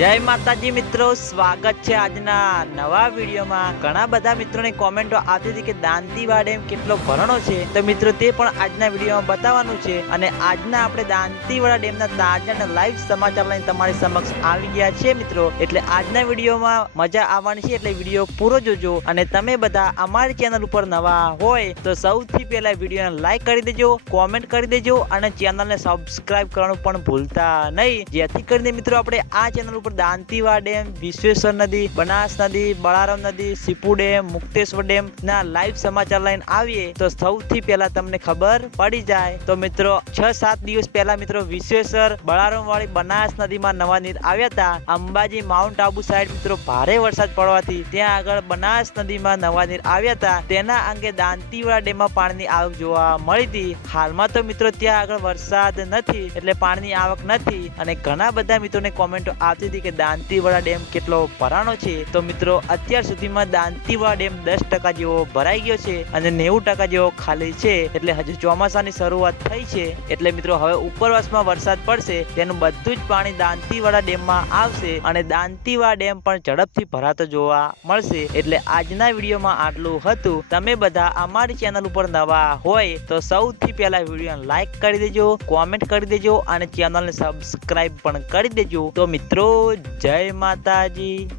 જય માતાજી મિત્રો, સ્વાગત છે આજના નવા વિડીયોમાં. ઘણા બધા મિત્રોની કોમેન્ટો આવતી હતી કે દાંતીવાડ ડેમ કેટલો ભરણો છે. તો મિત્રો, તે પણ આજના વિડીયોમાં બતાવવાનું છે. અને આજના આપણે દાંતીવાડા ડેમના તાજા અને લાઈવ સમાચાર લઈને તમારી સમક્ષ આવી ગયા છે મિત્રો. એટલે આજના વિડીયોમાં મજા આવવાની છે, એટલે વીડિયો પૂરો જોજો. અને તમે બધા અમારી ચેનલ ઉપર નવા હોય, તો સૌથી પહેલા વિડીયોને લાઈક કરી દેજો કોમેન્ટ કરી દેજો, અને ચેનલને સબસ્ક્રાઇબ કરવાનું પણ ભૂલતા નહીં. જેથી કરીને મિત્રો, આપણે આ ચેનલ ઉપર દાંતીવા ડેમ, વિશ્વેશ્વર નદી, બનાસ નદી, બળારામ નદી, સીપુ ડેમ, મુક્તેશ્વર ડેમ ના લાઈવ સમાચાર લઈને આવીએ તો સૌથી પહેલા તમને ખબર પડી જાય. તો મિત્રો છ સાત દિવસ પહેલા મિત્રો વિશ્વેશ્વર, બળારામ વાળી બનાસ નદીમાં નવા નીર આવ્યા હતા. અંબાજી માઉન્ટ આબુ સાઈડ મિત્રો ભારે વરસાદ પડવાથી ત્યાં આગળ બનાસ નદીમાં નવા નીર આવ્યા હતા. તેના અંગે દાંતીવાડા ડેમમાં પાણીની આવક જોવા મળી હતી. હાલમાં તો મિત્રો ત્યાં આગળ વરસાદ નથી, એટલે પાણીની આવક નથી. અને ઘણા બધા મિત્રોને કોમેન્ટો આવતી હતી કે દાંતીવાડા ડેમ કેટલો ભરાણો છે? તો મિત્રો, અત્યાર સુધીમાં દાંતીવાડા ડેમ દસ ટકા જેવો ભરાઈ ગયો છે અને નેવું ટકા જેવો ખાલી છે. એટલે હજુ ચોમાસાની શરૂઆત થઈ છે. એટલે મિત્રો, હવે ઉપરવાસમાં વરસાદ પડશે, તેનું બધું જ પાણી દાંતીવાડા ડેમમાં આવશે અને દાંતીવાડા ડેમ પણ ઝડપથી ભરાતો જોવા મળશે. એટલે આજના વિડીયોમાં આટલું હતું. તમે બધા અમારી ચેનલ ઉપર નવા હોય, તો સૌથી પહેલા વિડીયોને લાઈક કરી દેજો, કોમેન્ટ કરી દેજો અને ચેનલને સબસ્ક્રાઇબ પણ કરી દેજો. તો મિત્રો જય માતાજી.